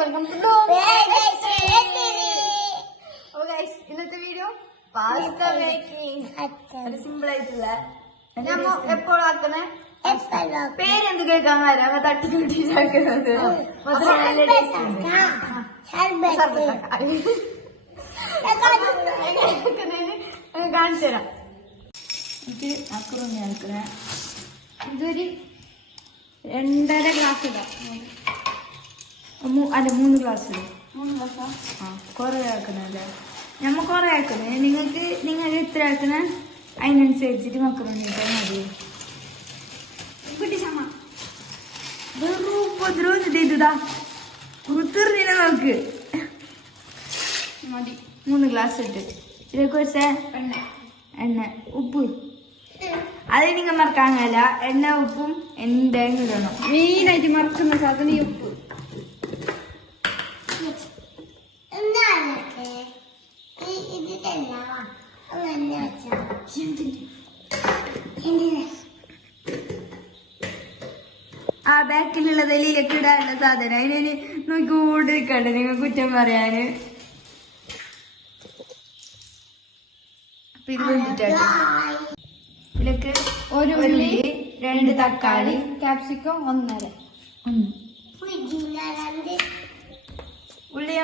Welcome to ഇന്നത്തെ video pasta making. ഒരു simple ആയിട്ടുള്ള നമ്മ എപ്പോഴും ആക്കുന്ന പേരെന്ത് കേൾക്കാൻ വരാ തട്ടിക്കൂട്ടിട്ടാക്കുന്നത് കാണിച്ചു തരാം. എനിക്ക് അക്കുറൊന്നും ആക്കണേ. ഇതൊരു 2.5 ഗ്ലാസ് ഇടാം. അല്ല 3 ഗ്ലാസ് ഇടും. 3 ഗ്ലാസ്സാ? ആ കുറേ ആക്കണല്ലേ. നമ്മ കുറേ ആക്കണേ. നിങ്ങൾ എത്ര ആക്കണേ അതിനനുസരിച്ചിട്ട് മക്കളൊന്നും ഇട്ടാൽ മതി. ഇതാ കുത്തിറിഞ്ഞ നോക്ക് മതി. 3 ഗ്ലാസ് ഇട്ട് ഇതിലേക്ക് കുറച്ച് എണ്ണ ഉപ്പ്. അത് നിങ്ങൾ മറക്കാൻ കഴിയില്ല. എണ്ണ ഉപ്പും എന്തെങ്കിലും ഇടണം. മെയിനായിട്ട് മറക്കുന്ന സാധനം ഈ ഉപ്പ്. ആ ബാക്കിലുള്ള തലയിലൊക്കെ ഇടാനുള്ള സാധനം അതിന് നോക്കി ഓടിക്കണ്ട നിങ്ങൾ കുറ്റം പറയാന്. അപ്പൊ ഇത് വേണ്ടിട്ടാണ്. ഇതിലേക്ക് 1 ഉള്ളി, 2 തക്കാളി, ക്യാപ്സിക്കം 1.5 ഉള്ളി.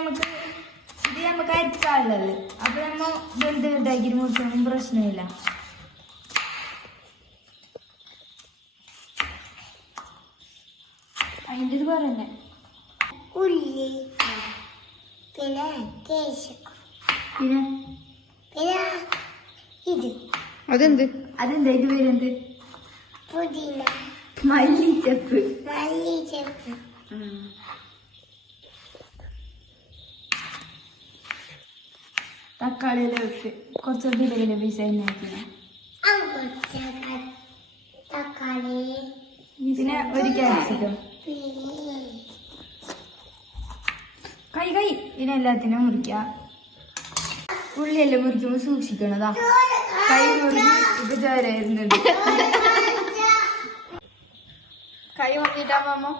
നമുക്ക് അരിക്കാനുള്ളത്. അപ്പൊ നമ്മ വലുതാക്കി മുറിച്ചൊന്നും പ്രശ്നമില്ല. അതിൻ്റെ ഇത് പറയണ്ടേ ഉള്ളി പിന്നെ ഇത് അതെന്ത് അതെന്താ ഇത് പേരെന്ത്? മല്ലിച്ചപ്പ്. തക്കാളിയിലെ വെച്ച് കുറച്ച് വില പീസ തന്നെ പിന്നെ 1 ക്യാപ്സിക്കം. കൈ ഇതിനെല്ലാത്തിനും മുറിക്കാം. ഉള്ളിയെല്ലാം മുറിക്കുമ്പോൾ സൂക്ഷിക്കണതാ. കൈ മുറിഞ്ഞ് ഇപ്പൊ ചോരായിരുന്നുണ്ട്. കൈ മുറിഞ്ഞിട്ടാകുമ്പോ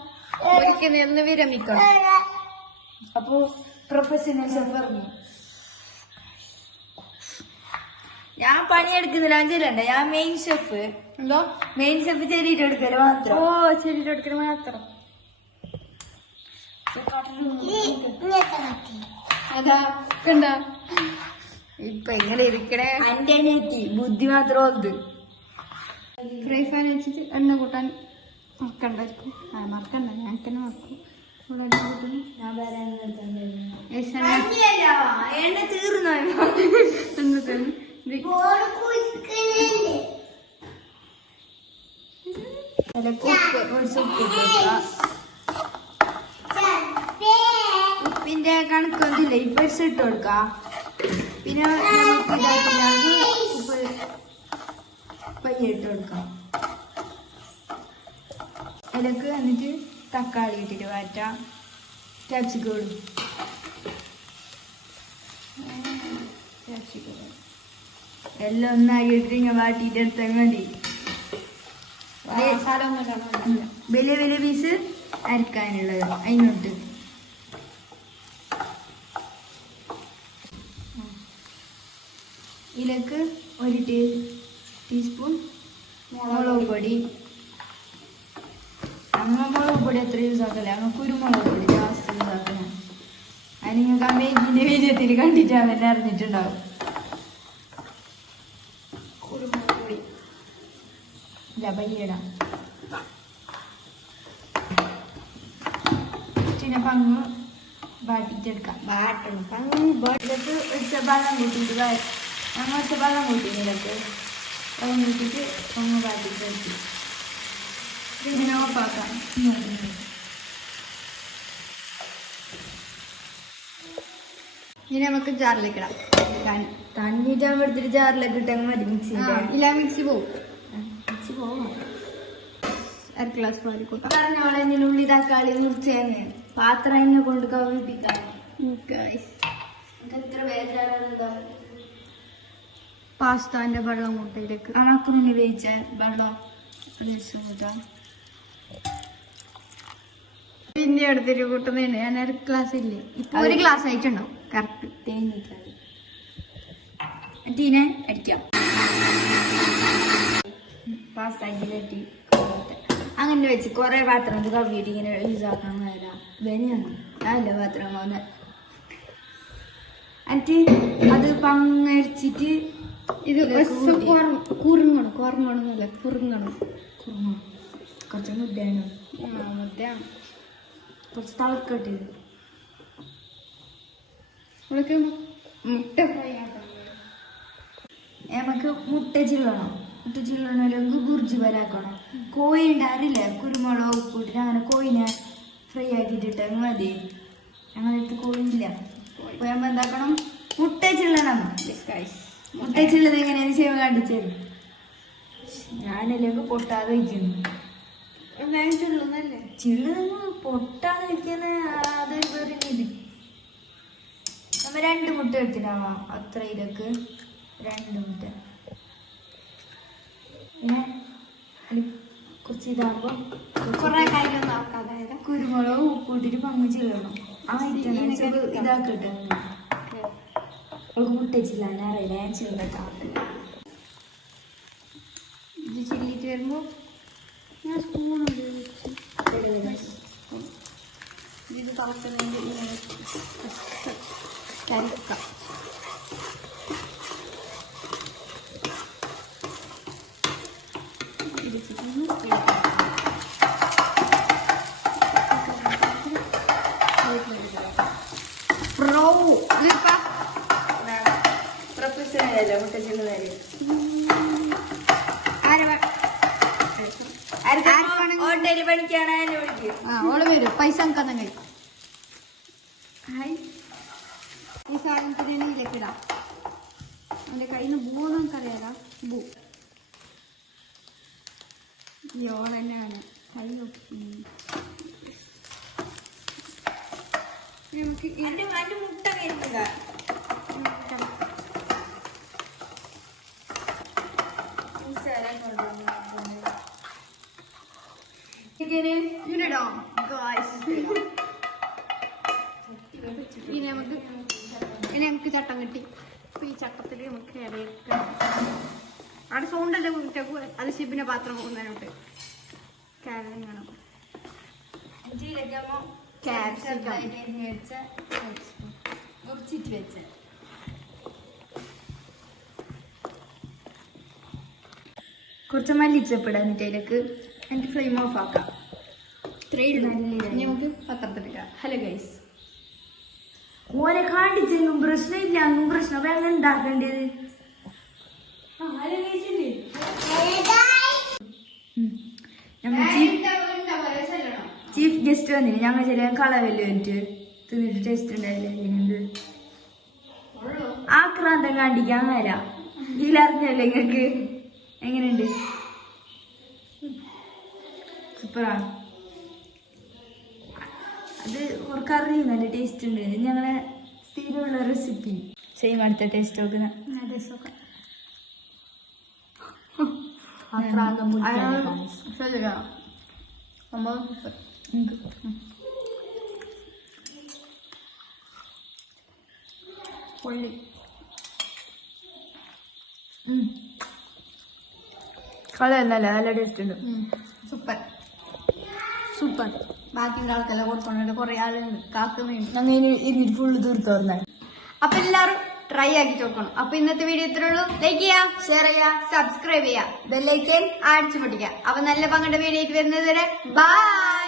മുറിക്കുന്നതിന് വിരമിക്കണം. അപ്പൊ പ്രൊഫഷണൽ ഷെഫ് പറഞ്ഞു ഞാൻ പണിയെടുക്കുന്നില്ല. ചെല്ലണ്ട ഞാൻ മെയിൻ ഷെഫ്. എന്തോ മെയിൻ ഷെഫ് ചെടിയിട്ടെടുക്കല് മാത്രം. ഓ ചെടിയിട്ടെടുക്കല് മാത്രം. അതാ കണ്ട ഇപ്പൊ ഇങ്ങനെ ഇരിക്കണേ. എന്റെ അനിയത്തി ബുദ്ധി മാത്രം ഉണ്ട്. ഫ്രൈ പാൻ വെച്ചിട്ട് എണ്ണ കൂട്ടാൻ മറക്കണ്ടായിരിക്കും. മറക്കണ്ട ഞാൻ തന്നെ മറക്കും. എണ്ണ തീർന്നോ ഉപ്പിന്റെ കണക്കൊന്നുമില്ല. ഇപ്പൊ ഇട്ട് കൊടുക്കാം. പിന്നെ പയ്യ ഇട്ട് കൊടുക്കാം. അതിലേക്ക് എന്നിട്ട് തക്കാളി ഇട്ടിട്ട് വാറ്റാം. ക്യാപ്സിക്കം ഇടും. എല്ലാം ഒന്നാക്കിയിട്ട് ഇങ്ങനെ വാട്ടിയിട്ട് എടുത്താൽ മതി. വലിയ പീസ് അരക്കാനുള്ളത് അതിനോട്ട്. ഇതിലേക്ക് 1 ടീസ്പൂൺ മുളക് പൊടി. നമ്മൾ മുളക് പൊടി എത്ര യൂസ് ആക്കല്ലേ. നമ്മൾ കുരുമുളക് പൊടി ജാസ്തി യൂസ് ആക്കണം. അത് നിങ്ങൾക്ക് ആ മേക്കിന്റെ വീര്യത്തിൽ കണ്ടിട്ട് അവൻ അറിഞ്ഞിട്ടുണ്ടാവും. കുരുമുളക് പൊടി ഇല്ല പയ്യടാം. പിന്നെ പങ്ങ് വാട്ടിച്ചെടുക്കാം. വാട്ടണം പങ്ങ് ഇതിലേക്ക് വെള്ളം കൂട്ടിയിട്ട് അങ്ങനത്തെ വെള്ളം കൂട്ടിയിലേക്ക് വെള്ളം കൂട്ടിയിട്ട് പങ്ങ് വാട്ടിച്ചെടുക്കും. ഇങ്ങനെ ഓഫാക്കാം. ഇനി നമുക്ക് ജാറിലേക്ക് ഇടാം. തണ്ണിട്ടാകുമ്പോൾ എടുത്തിട്ട് ജാറിലേക്ക് ഇട്ടങ്ങ് മതി. മിക്സി ഇല്ല മിക്സി പോവും. മിക്സി പോവാം. 1 ഗ്ലാസ് പറഞ്ഞോളെ ഇങ്ങനെ ഉള്ളി തക്കാളി മുറിച്ച് തന്നെ പാത്രം എന്നെ കൊണ്ട് കവിപ്പിക്കാം. എത്ര വേദന പാസ്താന്റെ വെള്ളം കൂട്ടിലേക്ക് ആക്കുണ്ണി വേവിച്ച വെള്ളം കൂട്ടാം. പിന്നെ എടുത്തിട്ട് കൂട്ടുന്നുണ്ട്. ഞാൻ ഒരു ഗ്ലാസ് ഇല്ലേ, ഇപ്പൊ ഒരു ഗ്ലാസ് ആയിട്ടുണ്ടാവും കറക്റ്റ്. ടീനെ അടിക്കാം. പാസ്താക്കി അങ്ങനെ വെച്ച് കൊറേ പാത്രം കവിയിട്ട് ഇങ്ങനെ യൂസ് ആക്കാൻ വരാം. വെനിയാണ് നല്ല പാത്രം പോകുന്നത്. എന്നിട്ട് അത് പങ്ങടിച്ചിട്ട് ഇത് കുറുങ്ങണം. കുറുങ്ങണമെന്നല്ല, കുറുങ്ങണം. കുറച്ച് മുദ്ദയാണ്. മുദ്ദയാണ് കുറച്ച് തളക്കട്ട്. മുട്ട ഫ്രൈ ആക്കാം. നമുക്ക് മുട്ട ചില്ലണം. മുട്ട ചില്ലണമല്ലെങ്കിൽ ബുർജി വരാക്കണം. കോഴി ഉണ്ടാറില്ലേ, കുരുമുളക് ഉപ്പിട്ടിട്ട് അങ്ങനെ കോഴിനെ ഫ്രൈ ആക്കിയിട്ടിട്ട് മതി. ഞങ്ങളിട്ട് കോഴിയില്ല. അപ്പോൾ നമ്മൾ എന്താക്കണം, മുട്ട ചില്ലണം. മുട്ട ചില്ലത് എങ്ങനെയാണെന്ന് ചെയ്യുമ്പോൾ കണ്ടിച്ചത്. ഞാനല്ലെങ്കിൽ പൊട്ടാതെ വയ്ക്കുന്നു. ചില്ലത് പൊട്ടാതെ വയ്ക്കുന്ന അതൊരു വേറെ രീതി. നമ്മ 2 മുട്ട എടുത്തിട്ടാവാം. അത്ര ഇതൊക്കെ 2 മുട്ട. പിന്നെ കുറച്ച് ഇതാകുമ്പോൾ കുറെ കാര്യമൊന്നും ആക്കാതെ കുരുമുളക് ഉപ്പിട്ടിട്ട് പങ്ക് ചില്ലണം. ആ ഇതാക്കട്ടെ. അവൾക്ക് മുട്ട ചില്ലാൻ അറിയില്ല. ഞാൻ ചില്ലട്ടാ. ഇത് ചില്ലിട്ട് വരുമ്പോൾ ഞാൻ സ്പൂൺ ഇത് തളക്കുന്നതിൻ്റെ ഇങ്ങനെ കരിക്കാം. പ്രൊഫഷണലല്ല മുട്ട ചില്ലുകാര്. ഹോട്ടലിൽ പണിക്കാണ് ഓള് വരും. പൈസ നമുക്കന്നെ കഴിക്കാം. ഈ സാധനത്തിന് ഇതിലേക്ക് ഇടാം. അവൻ്റെ കയ്യിൽ നിന്ന് ബൂ നമുക്കറിയാലോ. ബൂ യോൾ തന്നെയാണ്. അയ്യോ നമുക്ക് അതിൻ്റെ മുട്ട കഴിക്കുക. നമുക്ക് ചട്ടം കിട്ടി. ഈ ചട്ടത്തിൽ നമുക്ക് അവിടെ സൗണ്ടല്ലേ കുറ്റക്കും. അത് ഷിബിന്റെ പാത്രം പോകുന്നതിനോട്ട് കാര്യം വേണം. മുറിച്ചിട്ട് വെച്ച കുറച്ച് മല്ലിച്ചപ്പിടാൻ അതിലേക്ക്. എനിക്ക് ഫ്ലെയിം ഓഫ് ആക്കാം. നമുക്ക് പത്രത്തിലിടാം. ഹലോ ഗൈസ്, ഓനെ കാണിച്ചെങ്കും പ്രശ്നമില്ല. അങ്ങും പ്രശ്നം. അപ്പൊ എങ്ങനെ ഉണ്ടാക്കേണ്ടത്? ചീഫ് ഗസ്റ്റ് വന്നിന്. ഞങ്ങൾ ചില കളവല്ലോ എന്നിട്ട് തിന്നിട്ട് ടേസ്റ്റ് ഉണ്ടായില്ല. ആക്രാന്തം കാണിക്കാൻ വരാം. ഇതിലറിഞ്ഞല്ലേ നിങ്ങൾക്ക്? എങ്ങനെയുണ്ട്? സൂപ്പറാണ്. അത് ഓർക്കറിയും നല്ല ടേസ്റ്റ് ഉണ്ട്. ഇത് ഞങ്ങളെ സ്ഥിരമുള്ള റെസിപ്പി. സെയിം അടുത്ത ടേസ്റ്റ് നോക്കുന്ന പൊള്ളി. കളയല്ല, നല്ല ടേസ്റ്റ് ഉണ്ട്. Super super. ബാക്കിയുള്ള ആൾക്കെല്ലാം കൊടുത്തോണ്ട് കുറെ ആളുണ്ട് കാക്കുന്നുണ്ട്. ഞങ്ങൾ ഇരുന്നിട്ട് ഫുള്ള് തീർത്ത് പറഞ്ഞാൽ. അപ്പൊ എല്ലാവരും ട്രൈ ആക്കി നോക്കണം. അപ്പൊ ഇന്നത്തെ വീഡിയോ ഇത്രേ ഉള്ളൂ. ലൈക്ക് ചെയ്യാം, ഷെയർ ചെയ്യാം, സബ്സ്ക്രൈബ് ചെയ്യാം, ബെല്ലൈക്കൻ അടിച്ചു പൊട്ടിക്കാം. അപ്പൊ നല്ല പങ്കെടുത്ത വീഡിയോക്ക് വരുന്നത് വരെ ബൈ.